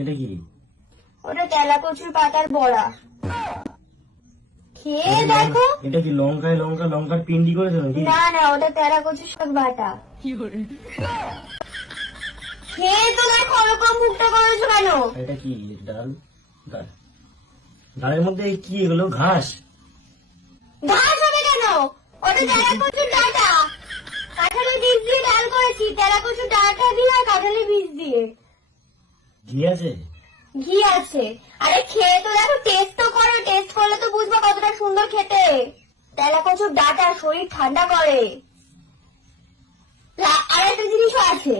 এটা কি? ওটা তেলা কচুর পাতার বড়া। খেয়ে দেখো। এটা কি লঙ্কার পিন্ডি করেছো নাকি? না না, ওটা তেলা কচুর শাক বাটা। খেয়ে তো দেখো, ওরকম মুখটা করেছো কেন? এটা কি? ডালের মধ্যে কি এগুলো? ঘাস? ঘাস হবে কেন? ওটা তেলা কচুর ডাঁটা। কাঁঠালের বীজ দিয়ে ডাল করেছি, তেলা কচুর ডাঁটা দিয়ে আর কাঁঠালের বীজ দিয়ে। ঘি আছে? ঘি আছে। আরে খেয়ে তো দেখো, টেস্ট তো করো, টেস্ট করলে তো বুঝবো কতটা সুন্দর খেতে। তেলা কচুর ডাঁটা শরীর ঠান্ডা করে। আর একটা জিনিসও আছে,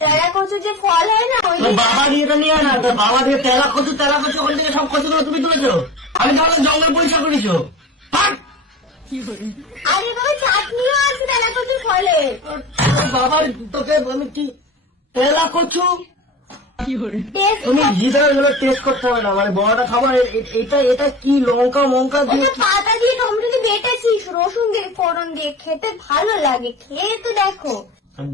তেলা কচুর যে ফল হয় না, ওই বাবা দিয়ে নিয়ে না, বাবা দিয়ে তেলা কচু ওখান থেকে সব কচুগুলো তুমি তুলেছো। আমি তাহলে জঙ্গল পরিষ্কার করেছো। আরে বাবা, চাটনিও আছে তেলা কচুর ফলে। বাবার তোকে আমি কি তেলা কচু? টেস্ট তুমি ঘিটা এগুলো টেস্ট করতে হবে না, মানে বড়াটা খাবার। এটা কি লঙ্কা দিয়ে? পাতা দিয়ে টমেটো দিয়ে বেটেছিস, রসুন দিয়ে ফোড়ন দিয়ে, খেতে ভালো লাগে। খেয়ে তো দেখো।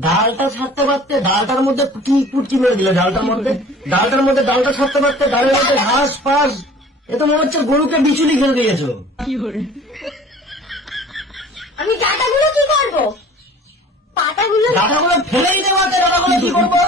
ডালটা ছাড়তে পারতে, ডালটার মধ্যে কি পুটকি মেরে দিলে? ডালটার মধ্যে ডালটা ছাড়তে পারতে, ডালের মধ্যে ঘাস ফাস। এ তো মনে হচ্ছে গরুকে বিচুলি খেলে দিয়েছো। আমি ডাটাগুলো কি করবো? পাতাগুলো ডাটাগুলো ফেলেই দেওয়া, ডাটাগুলো কি করবো?